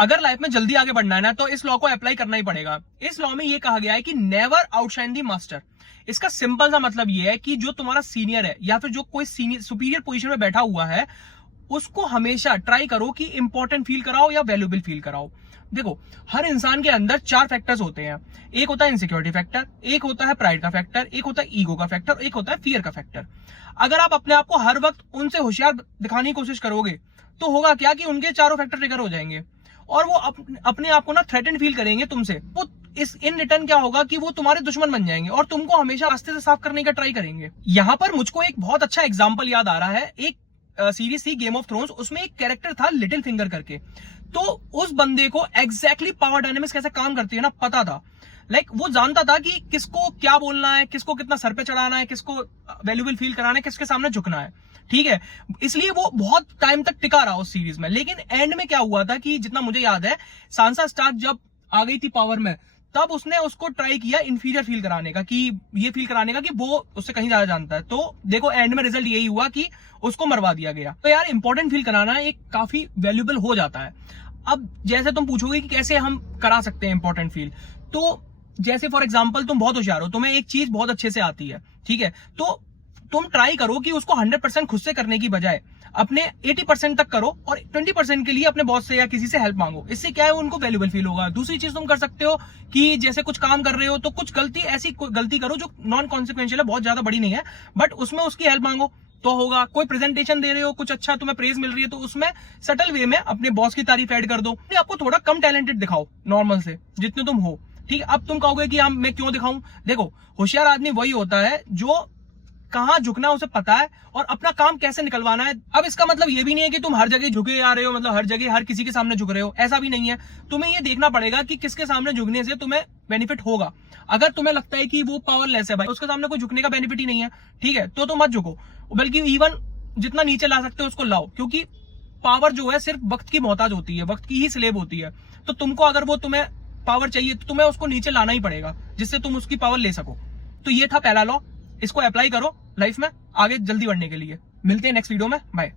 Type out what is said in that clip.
अगर लाइफ में जल्दी आगे बढ़ना है ना, तो इस लॉ को अप्लाई करना ही पड़ेगा। इस लॉ में ये कहा गया है कि नेवर आउटशाइन दी मास्टर। इसका सिंपल सा मतलब ये है कि जो तुम्हारा सीनियर है या फिर जो कोई सीनियर सुपीरियर पोजीशन में बैठा हुआ है, उसको हमेशा ट्राई करो कि इंपॉर्टेंट फील कराओ या वैल्यूएबल फील कराओ। देखो, हर इंसान के अंदर 4 फैक्टर्स होते हैं। एक होता है इनसिक्योरिटी फैक्टर, एक होता है प्राइड का फैक्टर, एक होता है ईगो का फैक्टर, एक होता है फियर का फैक्टर। अगर आप अपने आप को हर वक्त उनसे होशियार दिखाने की कोशिश करोगे, तो होगा क्या कि उनके चारों फैक्टर ट्रिगर हो जाएंगे और वो अपने आप को ना थ्रेटन फील करेंगे तुमसे। वो इस इन रिटर्न क्या होगा कि वो तुम्हारे दुश्मन बन जाएंगे और तुमको हमेशा रास्ते से साफ करने का ट्राई करेंगे। यहाँ पर मुझको एक बहुत अच्छा एग्जाम्पल याद आ रहा है। एक सीरीज थी गेम ऑफ थ्रोन्स, उसमें एक कैरेक्टर था लिटिल फिंगर करके। तो उस बंदे को एग्जैक्टली पावर डायनेमिक्स कैसे काम करती है ना पता था। वो जानता था कि किसको क्या बोलना है, किसको कितना सर पे चढ़ाना है, किसको वैल्यूएबल फील कराना है, किसके सामने झुकना है। ठीक है, इसलिए वो बहुत टाइम तक टिका रहा उस सीरीज में। लेकिन एंड में क्या हुआ था कि जितना मुझे याद है, सांसा स्टार्क जब आ गई थी पावर में, तब उसने उसको ट्राई किया इंफीरियर फील कराने का, कि ये फील कराने का कि वो उससे कहीं ज्यादा जानता है। तो देखो, एंड में रिजल्ट यही हुआ कि उसको मरवा दिया गया। तो यार, इंपॉर्टेंट फील कराना एक काफी वैल्यूएबल हो जाता है। अब जैसे तुम पूछोगे कि कैसे हम करा सकते हैं इंपॉर्टेंट फील, तो जैसे फॉर एग्जांपल तुम बहुत होशियार हो, तुम्हें एक चीज बहुत अच्छे से आती है, ठीक है, तो तुम ट्राई करो कि उसको 100% खुद से करने की बजाय अपने 80% तक करो और 20% के लिए अपने बॉस से या किसी से हेल्प मांगो। इससे क्या है, उनको वैल्यूएबल फील होगा। दूसरी चीज तुम कर सकते हो कि जैसे कुछ काम कर रहे हो तो कुछ ऐसी गलती करो जो नॉन कॉन्सिक्वेंशियल है, बहुत ज्यादा बड़ी नहीं है, बट उसमें उसकी हेल्प मांगो तो होगा। कोई प्रेजेंटेशन दे रहे हो, कुछ अच्छा तुम्हें प्रेज मिल रही है, तो उसमें सटल वे में अपने बॉस की तारीफ ऐड कर दो। आपको थोड़ा कम टैलेंटेड दिखाओ नॉर्मल से, जितने तुम हो। ठीक है, अब तुम कहोगे कि मैं क्यों दिखाऊं। देखो, होशियार आदमी वही होता है जो कहां झुकना है उसे पता है और अपना काम कैसे निकलवाना है। अब इसका मतलब ये भी नहीं है कि तुम हर जगह झुके आ रहे हो, मतलब हर जगह हर किसी के सामने झुक रहे हो, ऐसा भी नहीं है। तुम्हें ये देखना पड़ेगा कि किसके सामने झुकने से तुम्हें बेनिफिट होगा। अगर तुम्हें लगता है कि वो पावरलेस है भाई, उसके सामने कोई झुकने का बेनिफिट ही नहीं है, ठीक है, तो मत झुको। बल्कि इवन जितना नीचे ला सकते हो उसको लाओ, क्योंकि पावर जो है सिर्फ वक्त की मोहताज होती है, वक्त की ही स्लेव होती है। तो तुमको अगर वो तुम्हें पावर चाहिए तो तुम्हें उसको नीचे लाना ही पड़ेगा, जिससे तुम उसकी पावर ले सको। तो ये था पहला लॉ, इसको अप्लाई करो लाइफ में आगे जल्दी बढ़ने के लिए। मिलते हैं नेक्स्ट वीडियो में, बाय।